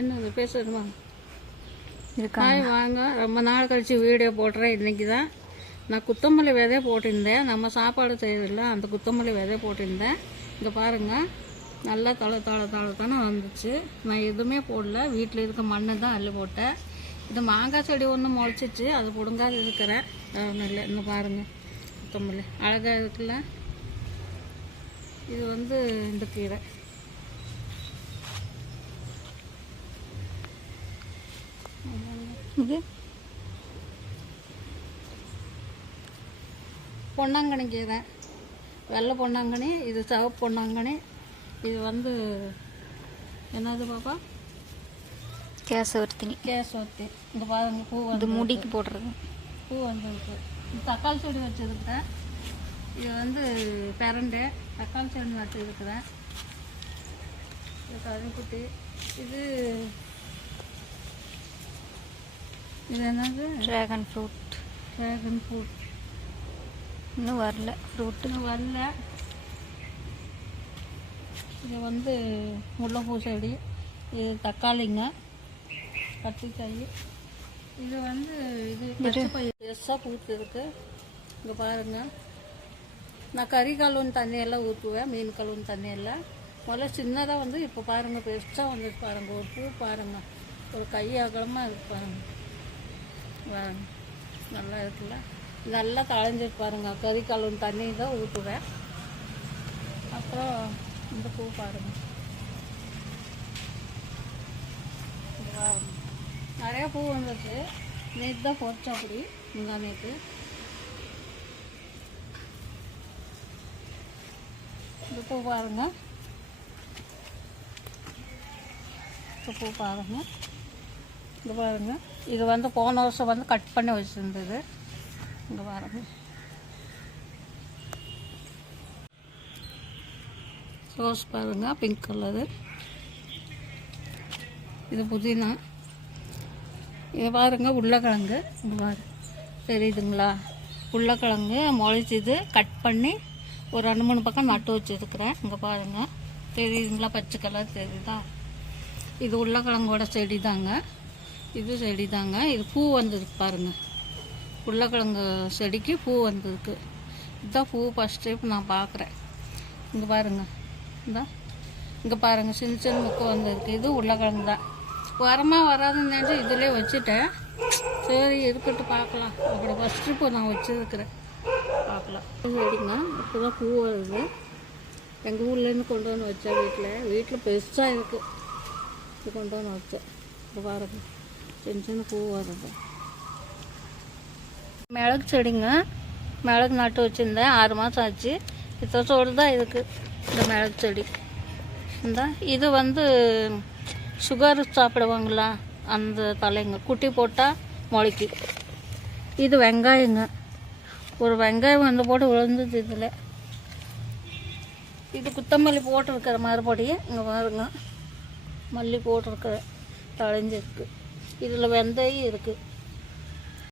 என்னது பேசணுமா இருக்கா ஹாய் வாங்க. ரொம்ப நாள் கழிச்சு வீடியோ போடுறேன். இன்றைக்கி தான் நான் குத்தமல்லி விதை போட்டிருந்தேன். நம்ம சாப்பாடு செய்யறதில்ல அந்த குத்தமல்லி விதை போட்டிருந்தேன். இங்கே பாருங்கள் நல்லா தலை தலை தலை தானே வந்துச்சு. நான் எதுவுமே போடல. வீட்டில் இருக்க மண்ணு தான் அள்ளி போட்டேன். இது மாங்காய் செடி ஒன்று முளைச்சிச்சு. அது பிடுங்காத இருக்கிறேன். ஒன்றும் இல்லை இன்னும் பாருங்கள் குத்தமல்லி. அழகாக இருக்குல்ல? இது வந்து இந்த கீரை. இது பொன்னாங்கண்ணி கீரை வெள்ளை பொன்னாங்கண்ணி இது சிவப்பு பொன்னாங்கண்ணி இது வந்து என்னது பாப்பா? கேசவர்த்தினி. கேசவத்தி இங்கே பாருங்க பூ வந்து முடிக்கு போடுறது. பூ வந்துருக்கு தக்காளி செடி வச்சுருக்கிறேன். இது வந்து பிரண்டை. தக்காளி செடி வச்சுருக்கிறேன். இது கருக்குட்டி இது இது என்னது? ட்ராகன் ஃப்ரூட் ட்ராகன் ஃப்ரூட் இன்னும் வரல. ஃப்ரூட் இன்னும் வரல. இது வந்து முல்லைப்பூ செடி. இது தக்காளிங்க. கத்திரிக்காய். இது வந்து இது பெருசாக பூத்து இருக்கு இங்கே பாருங்க. நான் கறி கழுவுன தண்ணியெல்லாம் ஊற்றுவேன் மீன் கழுவுன தண்ணியெல்லாம். முதல்ல சின்னதாக வந்து இப்போ பாருங்கள் பெருசாக வந்துருக்கு பாருங்க. ஒரு பூ பாருங்க. ஒரு கை அகலமாக இருக்கு பாருங்க பாருங்க. நல்லா இருக்குல்ல? நல்லா தழைஞ்சிட்டு பாருங்க. கறி கழுவுன தண்ணி தான் ஊற்றுவேன் அப்புறம் இந்த பூ பாருங்க. நிறையா நிறைய பூ வந்துருக்கு நேற்று தான் பொறிச்சோம் அப்படி. முந்தா நேற்று இந்த பூ பாருங்க. இந்த பூ பாருங்க. இது பாருங்க. இது வந்து போன வருஷம் வந்து கட் பண்ணி வச்சுருந்தது. இங்கே பாருங்க. ரோஸ் பாருங்க பிங்க் கலரு இது புதினா. இது பாருங்க உருளைக்கிழங்கு. இங்கே பாரு. தெரியுதுங்களா? உருளைக்கிழங்கு முளைச்சிது கட் பண்ணி ஒரு ரெண்டு மூணு பக்கம் நட்டு வச்சுருக்கிறேன். இங்கே பாருங்க. தெரியுதுங்களா? பச்சை கலர் தெரியுதா? இது உருளைக்கிழங்கோட செடி தாங்க இது செடி தாங்க இது பூ வந்திருக்கு பாருங்க. உருளைக்கிழங்கு செடிக்கு பூ வந்திருக்கு இதுதான் பூ ஃபஸ்ட் டைம் நான் பார்க்குறேன் இங்கே பாருங்க. இந்த. இங்கே பாருங்க. சின்ன சின்ன முக்கு வந்திருக்கு. இது உருளைக்கிழங்கு தான். வரமாக வராதுன்னு நினச்சி இதிலே வச்சுட்டேன். சரி இருக்கட்டும் பார்க்கலாம். அப்படி ஃபஸ்ட் ட்ரிப்பு நான் வச்சுருக்கிறேன். பார்க்கலாம். சரிங்க இப்போ தான் பூ வருது. எங்கள் ஊர்லேருந்து கொண்டு வந்து வச்சேன் வீட்டில் வீட்டில் பெருசாக இருக்குது கொண்டு வந்து வச்சேன். இது பாருங்கள் சின்ன சின்ன பூ வருது. மிளகு செடிங்க. மிளகு நட்டு வச்சுருந்தேன். ஆறு மாதம் ஆச்சு. இத்தோடு தான் இதுக்கு இந்த மிளகு செடி. இந்த இது வந்து சுகர் சாப்பிடுவாங்களா? அந்த தலைங்க. குட்டி போட்டால் முளைக்கு. இது வெங்காயங்க. ஒரு வெங்காயம் வந்து போட்டு விழுந்தது இதில். இது குத்தமல்லி போட்டிருக்கிற மறுபடியும் இங்கே பாருங்க. மல்லி போட்டிருக்கிற தழைஞ்சிருக்கு இதில் வெந்தயம் இருக்குது